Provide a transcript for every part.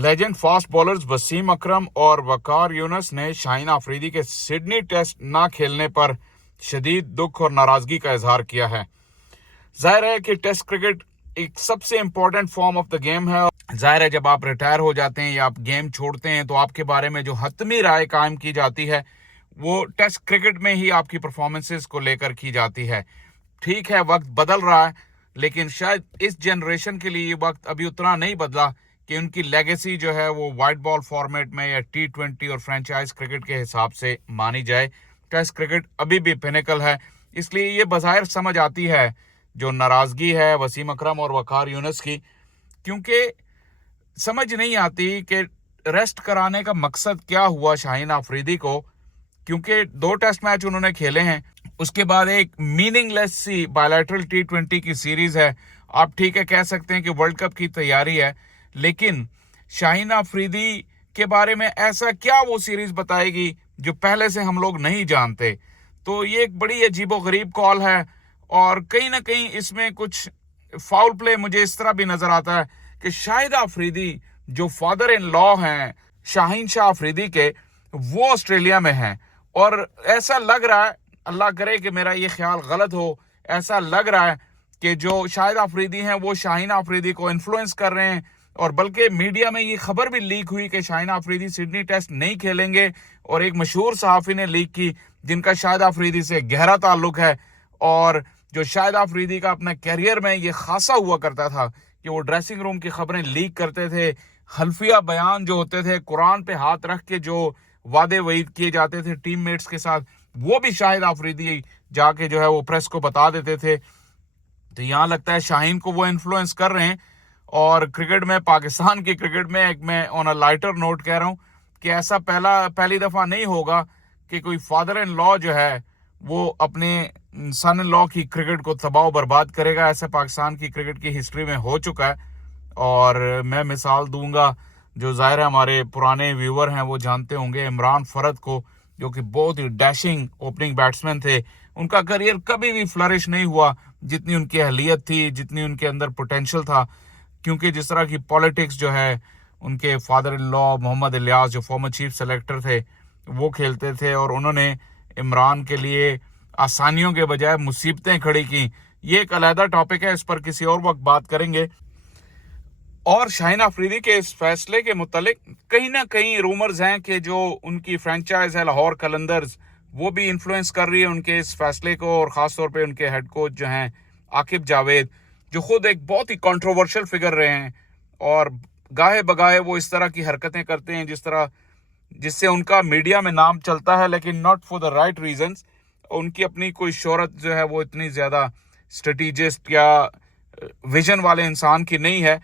Legend fast bowlers Wasim अकरम और वकार यूनुस ने शाहीन अफरीदी के सिडनी टेस्ट ना खेलने पर शदीद दुख और नाराजगी का इजहार किया है। जाहिर है कि टेस्ट क्रिकेट एक सबसे important form of the game है। जाहिर है जब आप रिटायर हो जाते हैं या आप गेम छोड़ते हैं तो आपके बारे में जो हतमी राय कायम की जाती है वो टेस्ट क्रिकेट में ही आपकी परफॉर्मेंसेस को लेकर की जाती है। ठीक है, वक्त बदल रहा है, लेकिन शायद इस जनरेशन के लिए ये वक्त अभी उतना नहीं बदला कि उनकी लेगेसी जो है वो वाइट बॉल फॉर्मेट में या T20 और फ्रेंचाइज क्रिकेट के हिसाब से मानी जाए। टेस्ट क्रिकेट अभी भी पिनेकल है, इसलिए ये बज़ाहिर समझ आती है जो नाराज़गी है वसीम अकरम और वकार यूनुस की, क्योंकि समझ नहीं आती कि रेस्ट कराने का मकसद क्या हुआ शाहीन अफरीदी को, क्योंकि 2 टेस्ट मैच उन्होंने खेले हैं, उसके बाद एक मीनिंगलेस सी बायलैटरल T20 की सीरीज है। आप ठीक है कह सकते हैं कि वर्ल्ड कप की तैयारी है, लेकिन शाहीन अफरीदी के बारे में ऐसा क्या वो सीरीज बताएगी जो पहले से हम लोग नहीं जानते। तो ये एक बड़ी अजीबोगरीब कॉल है और कहीं ना कहीं इसमें कुछ फाउल प्ले मुझे इस तरह भी नजर आता है कि शाहिद अफरीदी जो फादर इन लॉ हैं शाहीन शाह अफरीदी के, वो ऑस्ट्रेलिया में हैं और ऐसा लग रहा है, अल्लाह करे कि मेरा ये ख्याल गलत हो, ऐसा लग रहा है कि जो शाहिद अफरीदी हैं वो शाहीन अफरीदी को इन्फ्लुएंस कर रहे हैं। और बल्कि मीडिया में ये खबर भी लीक हुई कि शाहीन अफरीदी सिडनी टेस्ट नहीं खेलेंगे और एक मशहूर सहाफ़ी ने लीक की जिनका शाहिद अफरीदी से गहरा ताल्लुक है और जो शाहिद अफरीदी का अपने कैरियर में ये खासा हुआ करता था कि वो ड्रेसिंग रूम की खबरें लीक करते थे, हल्फिया बयान जो होते थे, कुरान पे हाथ रख के जो वादे वईद किए जाते थे टीममेट्स के साथ, वो भी शाहिद अफरीदी जाके जो है वो प्रेस को बता देते थे। तो यहाँ लगता है शाहीन को वो इन्फ्लुएंस कर रहे हैं। और क्रिकेट में, पाकिस्तान की क्रिकेट में, एक मैं ऑन अ लाइटर नोट कह रहा हूँ कि ऐसा पहली दफ़ा नहीं होगा कि कोई फादर इन लॉ जो है वो अपने सन इन लॉ की क्रिकेट को तबाह बर्बाद करेगा। ऐसा पाकिस्तान की क्रिकेट की हिस्ट्री में हो चुका है। और मैं मिसाल दूंगा, जो ज़ाहिर है हमारे पुराने व्यूअर हैं वो जानते होंगे, इमरान फरद को, जो कि बहुत ही डैशिंग ओपनिंग बैट्समैन थे। उनका करियर कभी भी फ्लरिश नहीं हुआ जितनी उनकी अहलियत थी, जितनी उनके अंदर पोटेंशियल था, क्योंकि जिस तरह की पॉलिटिक्स जो है उनके father in law Mohammad Ilyas जो फॉर्मर चीफ सेलेक्टर थे वो खेलते थे और उन्होंने इमरान के लिए आसानियों के बजाय मुसीबतें खड़ी की। ये एक अलहदा टॉपिक है, इस पर किसी और वक्त बात करेंगे। और शाहीन अफरीदी के इस फैसले के मुतालिक कहीं ना कहीं रूमर्स हैं कि जो उनकी फ्रेंचाइज है लाहौर कलंदर्स, वो भी इन्फ्लुएंस कर रही है उनके इस फैसले को, और ख़ास तौर पे उनके हेड कोच जो हैं आकिब जावेद, जो खुद एक बहुत ही कंट्रोवर्शियल फिगर रहे हैं और गाहे बगाहे वो इस तरह की हरकतें करते हैं जिससे उनका मीडिया में नाम चलता है, लेकिन not for the right reasons. उनकी अपनी कोई शोहरत जो है वो इतनी ज़्यादा स्ट्रेटिजिस्ट या विजन वाले इंसान की नहीं है।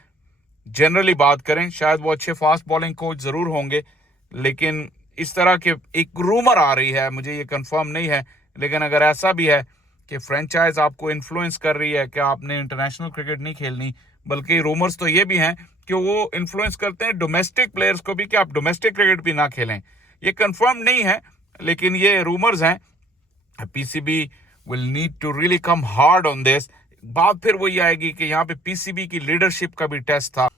जनरली बात करें, शायद वो अच्छे फास्ट बॉलिंग कोच ज़रूर होंगे, लेकिन इस तरह के एक रूमर आ रही है, मुझे ये कंफर्म नहीं है, लेकिन अगर ऐसा भी है कि फ्रेंचाइज आपको इन्फ्लुएंस कर रही है कि आपने इंटरनेशनल क्रिकेट नहीं खेलनी, बल्कि रूमर्स तो ये भी हैं कि वो इन्फ्लुएंस करते हैं डोमेस्टिक प्लेयर्स को भी कि आप डोमेस्टिक क्रिकेट भी ना खेलें। ये कंफर्म नहीं है, लेकिन ये रूमर्स हैं। PCB will need to really come hard on this. बात फिर वही आएगी कि यहाँ पे PCB की लीडरशिप का भी टेस्ट था,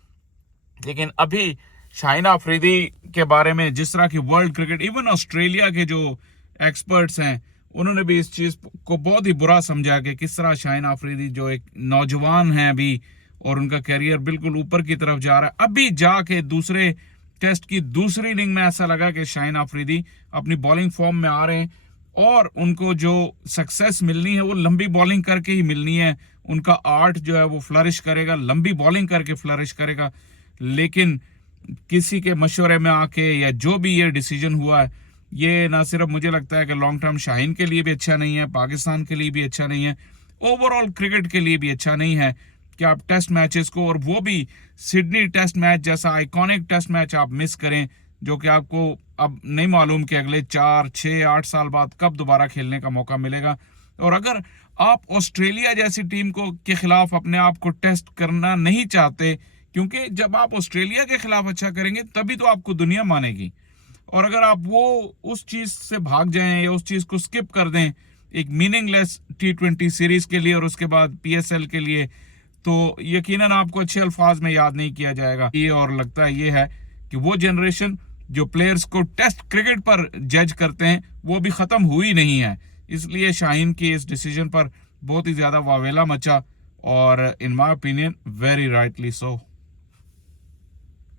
लेकिन अभी शाहीन अफरीदी के बारे में जिस तरह की वर्ल्ड क्रिकेट, इवन ऑस्ट्रेलिया के जो एक्सपर्ट्स हैं, उन्होंने भी इस चीज़ को बहुत ही बुरा समझा कि किस तरह शाहीन अफरीदी जो एक नौजवान हैं अभी और उनका कैरियर बिल्कुल ऊपर की तरफ जा रहा है, अभी जाके दूसरे टेस्ट की दूसरी इनिंग में ऐसा लगा कि शाहीन अफरीदी अपनी बॉलिंग फॉर्म में आ रहे हैं और उनको जो सक्सेस मिलनी है वो लंबी बॉलिंग करके ही मिलनी है। उनका आर्ट जो है वो फ्लरिश करेगा, लंबी बॉलिंग करके फ्लरिश करेगा। लेकिन किसी के मशवरे में आके या जो भी ये डिसीजन हुआ है, ये ना सिर्फ मुझे लगता है कि लॉन्ग टर्म शाहीन के लिए भी अच्छा नहीं है, पाकिस्तान के लिए भी अच्छा नहीं है, ओवरऑल क्रिकेट के लिए भी अच्छा नहीं है कि आप टेस्ट मैचेस को, और वो भी सिडनी टेस्ट मैच जैसा आइकॉनिक टेस्ट मैच आप मिस करें, जो कि आपको अब नहीं मालूम कि अगले 4, 6, 8 साल बाद कब दोबारा खेलने का मौका मिलेगा। और अगर आप ऑस्ट्रेलिया जैसी टीम को के खिलाफ अपने आप को टेस्ट करना नहीं चाहते, क्योंकि जब आप ऑस्ट्रेलिया के खिलाफ अच्छा करेंगे तभी तो आपको दुनिया मानेगी, और अगर आप वो उस चीज़ से भाग जाएं या उस चीज़ को स्किप कर दें एक मीनिंगलेस T20 सीरीज के लिए और उसके बाद PSL के लिए, तो यकीनन आपको अच्छे अल्फाज में याद नहीं किया जाएगा। ये और लगता है ये है कि वो जनरेशन जो प्लेयर्स को टेस्ट क्रिकेट पर जज करते हैं वो भी ख़त्म हुई नहीं है। इसलिए शाहीन की इस डिसीजन पर बहुत ही ज़्यादा वावेला मचा और in my opinion very rightly so.